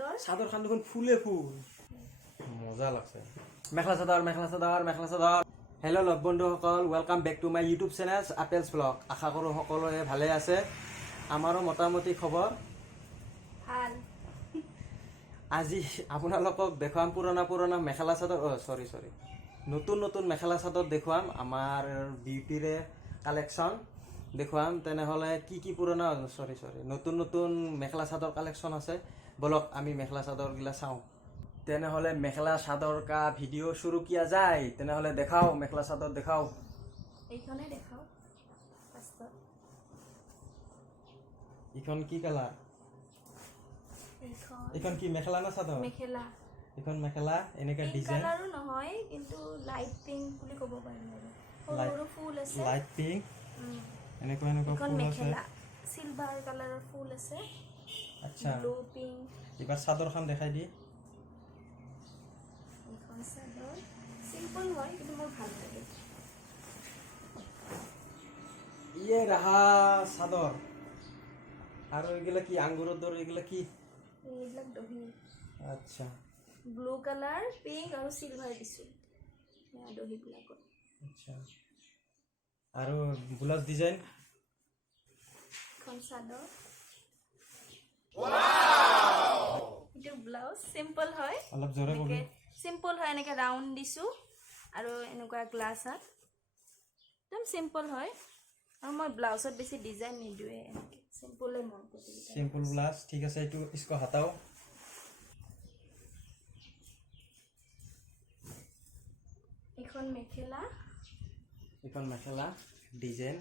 চাদৰ খান দেখোন ফুলে ফুল মজা লাগছে মেখেলা চাদৰ হেল্ল' লগ বন্ধুসকল welcome back to my YouTube channel আপেলছ ব্লগ আশা কৰোঁ সকলোৱে ভালে আছে আমাৰো মোটামুটি খবৰ ভাল আজি আপোনালোকক দেখুৱাম পুৰণা মেখেলা চাদৰ সৰি নতুন মেখেলা চাদৰ দেখুৱাম আমাৰ বিউটিৰে কালেকশ্যন দেখুৱাম তেনেহ'লে কি পুৰণা নতুন মেখেলা চাদৰ কালেকশ্যন আছে বলক আমি মেখেলা চাদৰগিলা চাওঁ তেনেহ'লে মেখেলা চাদৰ কা ভিডিঅ' শুरू কিয়া যায় তেনেহ'লে দেখাও মেখেলা চাদৰ দেখাও এইখনে দেখাও ফাৰ্ষ্টত ইখন কি কালাৰ এইখন কি মেখেলা না চাদৰ মেখেলা এইখন মেখেলা এনেকা ডিজাইন কালাৰো নহয় কিন্তু লাইট পিংক বুলি ক'ব পাৰি আৰু ফুল আছে লাইট পিংক এনেকুৱা ফুল আছে মেখেলা সিলভাৰ কালাৰৰ ফুল আছে আচ্ছা ব্লু পিংক এবাৰ চাদৰখন দেখাই দি এইখন চাদৰ সিম্পল হয় কিন্তু মোৰ ভাল লাগে ইয়ে ৰাহা চাদৰ আৰু এইগিলা কি আঙ্গুৰৰ দৰে এইগিলা কি এইবিলাক দহি আচ্ছা ব্লু কালাৰ পিংক আৰু সিলভাৰ দিছো দহিবিলাকত আচ্ছা আৰু ব্লাউজ ডিজাইন এখন চাদৰ ওয়াও এটা ব্লাউজ সিম্পল হয় অলপ জোৰে ক'বি সিম্পল হয় এনেকৈ ৰাউণ্ড দিছো আৰু এনেকুৱা গ্লাছ হাত একদম সিম্পল হয় আৰু মই ব্লাউজত বেছি ডিজাইন নিদিওৱে এনেকৈ সিম্পলে মন কৰি সিম্পল ব্লাউজ ঠিক আছে এইটো ইসকো হাতাও এখন মেখেলা ডিজাইন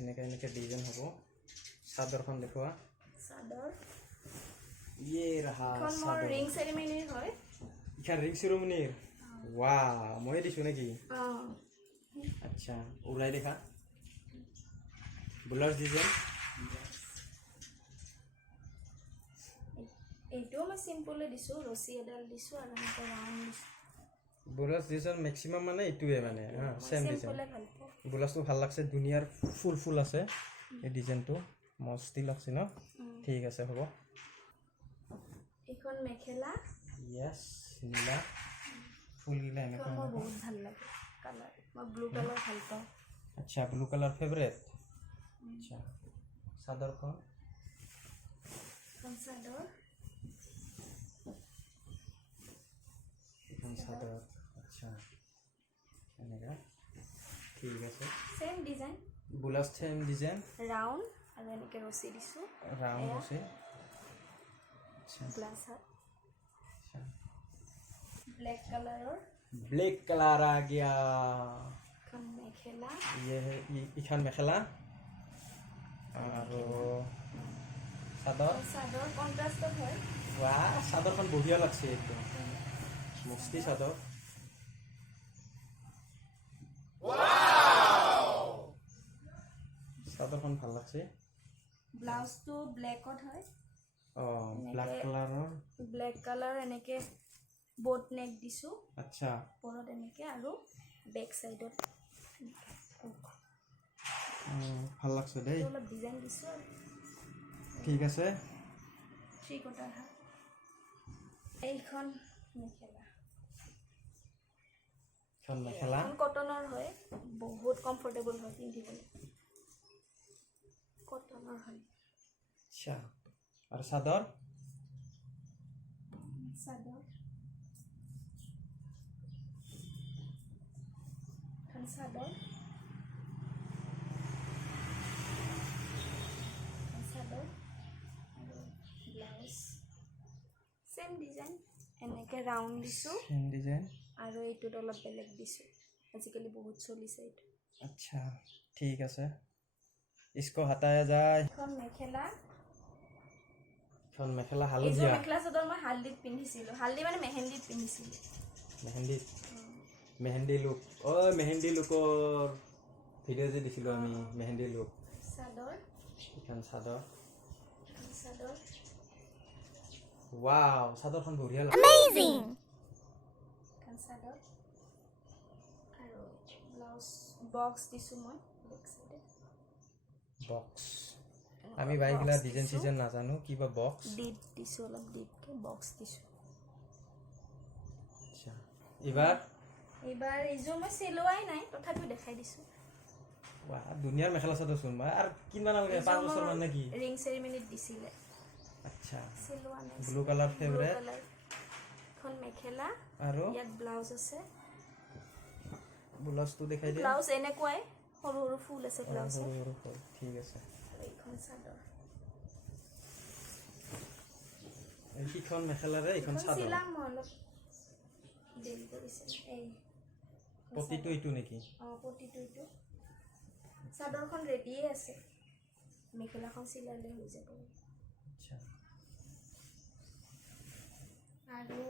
এনেকৈ ডিজাইন হ'ব চাদৰখন দেখুৱা চাদৰ ইয়ে ৰাহা এখন মোৰ ৰিং চেৰিমনিৰ হয় ইখান ৰিং চেৰিমনিৰ ৱাও মই দিছো নেকি অঁ আচ্ছা উলাই দেখা ব্লাউজ ডিজাইন এইটোও মই চিম্পলে দিছো ৰছী এডাল দিছো আৰু এনেকৈ ৰাউণ্ড দিছো ব্লাউজ ডিজাইন মেক্সিমাম মানে এইটোৱে মানে হা সেম ডিজাইন ব্লাউজটো ভাল লাগছে দুনিয়াৰ ফুল আছে এই ডিজাইনটো মস্তি লাগছে ন ঠিক আছে হ'ব এখন মেখেলা ইয়েস নীলা ফুলগিলা এনেকুৱা মোৰ বহুত ভাল লাগে কালাৰ মই ব্লু কালাৰ ভাল পাওঁ আচ্ছা ব্লু কালাৰ ফেভাৰিট আচ্ছা চাদৰখন চাদৰ আচ্ছা এনেকা ঠিক আছে same design blouse same design round আৰু এনেকৈ ৰছী দিছো ৰাউণ্ড আছে আচ্ছা গ্লাছ হাত ব্লেক কালাৰৰ ब्लैक कलर आ गया এখন মেখেলা ये है इखान मेखला और চাদৰ কন্ট্ৰাষ্টত হয় वाह चादरখন বঢ়িয়া লাগছে একদম মস্তি চাদৰ ওয়াও চাদৰখন ভাল লাগছে ব্লাউজটো ব্লেকত হয় ব্লেক কালাৰৰ এনেকৈ বোট নেক দিছো আচ্ছা ওপৰত এনেকৈ আৰু বেক সাইডত ভাল লাগছে দেই অলপ ডিজাইন দিছো ঠিক আছে থ্ৰী কোটাৰ হাত এইখন মেখেলা কটনৰ হয় বহুত কমফৰ্টেবল হয় পিন্ধিবলৈ কটনৰ হয় আচ্ছা আৰু চাদৰ চাদৰ আৰু ব্লাউজ সেম ডিজাইন এনেকৈ ৰাউণ্ড দিছোঁ সেম ডিজাইন আৰু এইটোত অলপ বেলেগ দিছোঁ আজিকালি বহুত চলিছে এইটো আচ্ছা ঠিক আছে इसको हटाया जाए এখন মেখেলা হালধীয়া মেখেলা চাদৰ মই হালদিত পিন্ধিছিলোঁ হালদি মানে মেহেন্দিত পিন্ধিছিলোঁ মেহেন্দি লুক মেহেন্দি লুকৰ ভিডিঅ' যে দিছিলোঁ আমি মেহেন্দি লুক চাদৰ এখন চাদৰ ৱাও চাদৰখন বঢ়িয়া লাগে অ্যামেজিং চাদৰ আৰু ব্লাউজ বক্স দিছোঁ মই বেক সাইডে বক্স আমি বাইকলা ডিজাইন সিজন নাজানো কিবা বক্স ডিপ দিছোঁ অলপ ডিপকৈ বক্স দিছোঁ আচ্ছা এবাৰ এইবাৰ এইযোৰ মই চিলোৱাই নাই তথাপিও দেখাই দিছোঁ বাহ দুনিয়াৰ মেখেলা চাদৰ চোন মই আৰু কিমান নালাগে 5 বছৰ মান নেকি ৰিং চেৰিমনিত দিছিলে আচ্ছা চিলোৱা নাই ব্লু কালাৰ ফেভৰেট এখন মেখেলা আৰু ইয়াত ব্লাউজ আছে ব্লাউজটো দেখাই দিয়া ব্লাউজ এনেকুৱাই সৰু সৰু ফুল আছে ব্লাউজত ঠিক আছে আৰু এইখন চাদৰ এইখন মেখেলাৰে এইখন চাদৰ চিলাম মই অলপ দেৰি কৰিছে এই পটিটো এইটো নেকি পটিটো এইটো চাদৰখন ৰেডিয়ে আছে মেখেলাখন চিলালে হৈ যাব আচ্ছা আৰু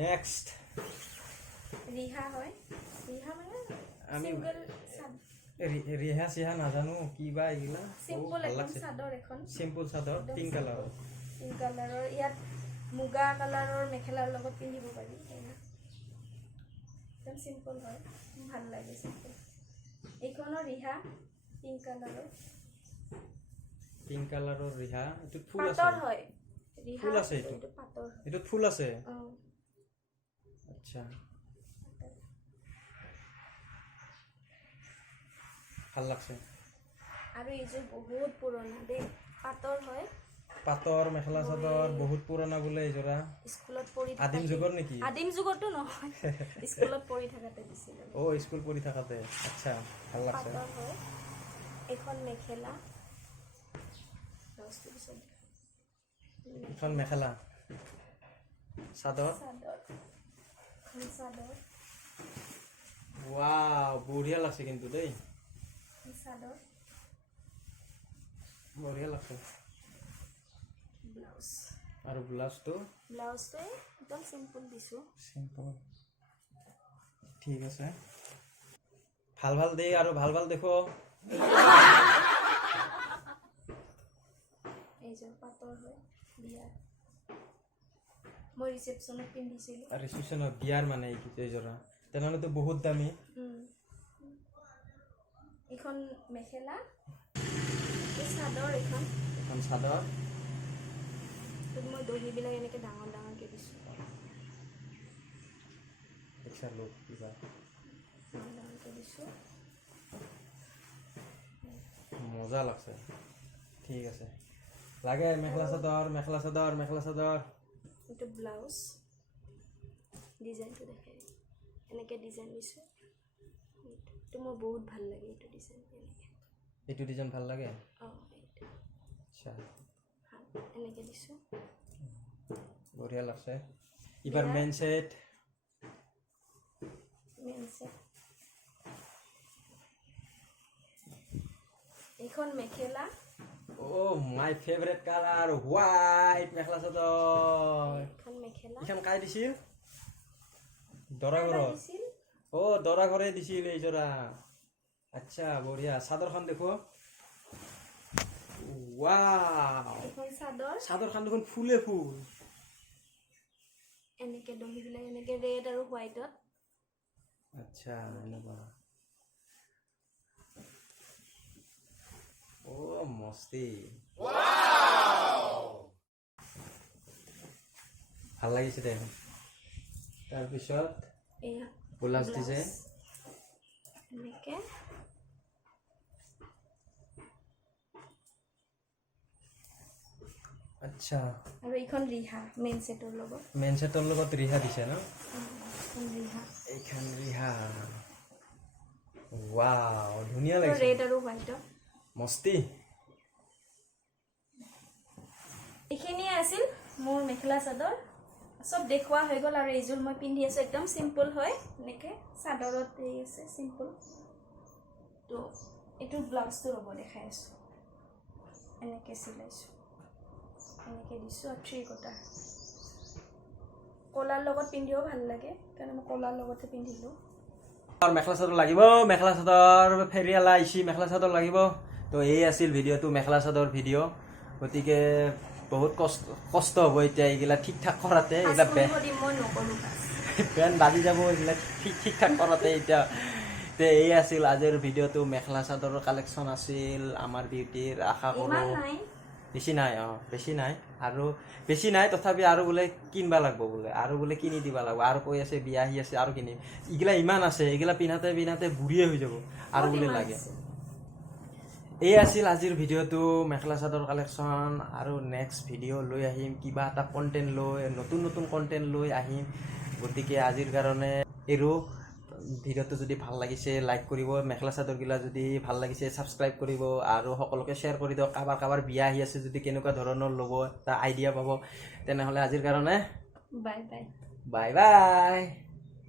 নেক্সট ৰিহা হয় ৰিহা মানে আমি চিংগল ৰিহা চিহা নাজানো কিবা এইগিলা চিম্পল একদম চাদৰ এখন চিম্পল চাদৰ পিংক কালাৰৰ পিংক কালাৰৰ ইয়াত মুগা কালাৰৰ মেখেলাৰ লগত পিন্ধিব পাৰি একদম চিম্পল হয় ভাল লাগে চিম্পল এইখনৰ ৰিহা পিংক কালাৰৰ ৰিহা এইটো ফুল আছে পাটৰ হয় ৰিহা ফুল আছে এইটো পাটৰ এইটো ফুল আছে আচ্ছা ভাল লাগছে আৰু এইযোৰ বহুত পুৰণা দেই পাটৰ হয় পাটৰ মেখেলা চাদৰ বহুত পুৰণা বোলে এইজোৰা স্কুলত পঢ়ি আদিম যুগৰ নেকি আদিম যুগতো নহয় স্কুলত পঢ়ি থাকাতে দিছিলে স্কুল পঢ়ি থাকাতে আচ্ছা ভাল লাগছে পাটৰ হয় এখন মেখেলা ব্লাউজটো পিছত এখন মেখেলা চাদৰ চাদৰ এখন চাদৰ ওয়াও বঢ়িয়া লাগছে কিন্তু দেই চাদৰ বঢ়িয়া লাগছে ব্লাউজ আৰু ব্লাউজটো একদম চিম্পল দিছোঁ চিম্পল ঠিক আছে ভাল ভাল দেই আৰু ভাল ভাল দেখো এইযোৰ পাটৰ হয় বিয়াৰ মই ৰিচেপশ্যনত পিন্ধিছিলোঁ ৰিচিপশ্যনত বিয়াৰ মানে এইজোৰা তেনেহ'লেতো বহুত দামী এইখন মেখেলা এই চাদৰ এখন চাদৰ মই দহিবিলাক এনেকৈ ডাঙৰ ডাঙৰকৈ দিছোঁ লোক কিবা ডাঙৰ ডাঙৰকৈ দিছোঁ মজা লাগছে ঠিক আছে লাগে মেখেলা চাদৰ এইটো ব্লাউজ ডিজাইনটো দেখাই এনেকৈ ডিজাইন দিছোঁ এইটো মোৰ বহুত ভাল লাগে এইটো ডিজাইন এইটো ডিজাইন ভাল লাগে এইটো আচ্ছা এনেকৈ দিছোঁ বঢ়িয়া লাগছে এবাৰ মেইন সেট এইখন মেখেলা মাই favourite colour white mekhela chador এখন মেখেলা এইখন কাই দিছিল দৰা ঘৰত দৰা ঘৰে দিছিল এইজোৰা আচ্ছা বঢ়িয়া চাদৰখন দেখো ওয়াও এখন চাদৰখন দেখোন ফুলে ফুল এনেকৈ দহিবিলাক এনেকৈ ৰেড আৰু হোৱাইটত আচ্ছা এনেকুৱা মস্তি ভাল লাগিছে দে তাৰপিছত এয়া ব্লাউজ দিছে এনেকৈ আচ্ছা আৰু এইখন ৰিহা মেইন সেটৰ লগত ৰিহা দিছে ন ৰিহা এইখন ৰিহা ওয়াও ধুনীয়া লাগিছে ৰেড আৰু হোৱাইটত মস্তি এইখিনিয়ে আছিল মোৰ মেখেলা চাদৰ সব দেখুওৱা হৈ গ'ল আৰু এইযোৰ মই পিন্ধি আছোঁ একদম চিম্পল হয় এনেকৈ চাদৰত এই আছে চিম্পল তো এইটো ব্লাউজটো ৰ'ব দেখাই আছোঁ এনেকৈ চিলাইছোঁ এনেকৈ দিছোঁ আৰু 3 কটাৰ কলাৰ লগত পিন্ধিও ভাল লাগে কাৰণ মই কলাৰ লগতে পিন্ধিলোঁ মেখেলা চাদৰ লাগিব মেখেলা চাদৰ ফেৰিয়ালা আহিছি মেখেলা চাদৰ লাগিব তো এই আছিল ভিডিঅ'টো মেখেলা চাদৰ ভিডিঅ' গতিকে বহুত কষ্ট হ'ব এতিয়া এইগিলা ঠিক ঠাক কৰাতে এইগিলা মই নকৰোঁ বেন বাজি যাব এইগিলা ঠিক ঠাক কৰাতে এতিয়া তে এই আছিল আজিৰ ভিডিঅ'টো মেখেলা চাদৰৰ কালেকশ্যন আছিল আমাৰ বিউটিৰ আশা ইমান কৰোঁ নাই বেছি নাই বেছি নাই আৰু বেছি নাই তথাপি আৰু বোলে কিনবা লাগব বোলে আৰু বোলে কিনি দিবা লাগব আৰু কৈ আছে বিয়া আহি আছে আৰু কিনিম ইগিলা ইমান আছে এইগিলা পিন্ধাতে পিন্ধাতে বুঢ়িয়ে হৈ যাব আৰু বোলে ইমান লাগে আছে। এই আছিল আজিৰ ভিডিঅ'টো মেখেলা চাদৰ কালেকশ্যন আৰু নেক্সট ভিডিঅ' লৈ আহিম কিবা এটা কণ্টেণ্ট লৈ নতুন নতুন কণ্টেণ্ট লৈ আহিম গতিকে আজিৰ কাৰণে এৰো ভিডিঅ'টো যদি ভাল লাগিছে লাইক কৰিব মেখেলা চাদৰগিলা যদি ভাল লাগিছে ছাবস্ক্ৰাইব কৰিব আৰু সকলোকে শ্বেয়াৰ কৰি দিয়ক কাৰোবাৰ বিয়া আহি আছে যদি কেনেকুৱা ধৰণৰ ল'ব এটা আইডিয়া পাব তেনেহ'লে আজিৰ কাৰণে বাই বাই বাই বাই